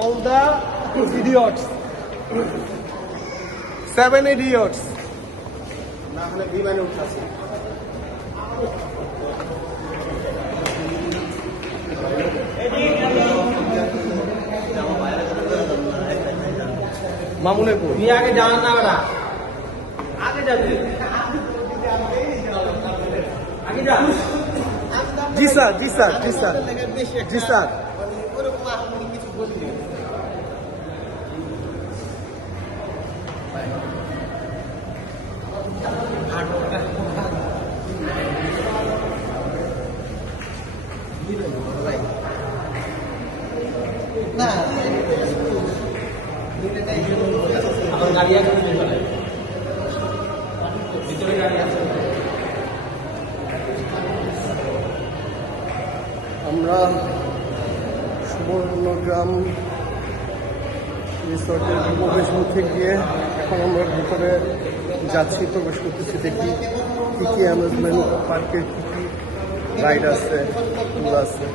All the idiots. 7 idiots. না হলে বিমানে উঠতেছে। মামুনের কই? তুই আগে যাওয়ার না ওরা আগে যাবি আগে যা জি স্যার, জি স্যার, জি স্যার, জি স্যার। ওরকম আমি কিছু বলি না আমার গাড়ি আছে ভিতরে গাড়ি আছে আমরা সুবর্ণগ্রাম রিসর্টের প্রবেশ মুখে গিয়ে এখন আমরা ভিতরে যাচ্ছি, প্রবেশ করতেছি, দেখি কী কী অ্যামিউজমেন্ট পার্কে কী কী রাইড আছে, ট্যুর আছে।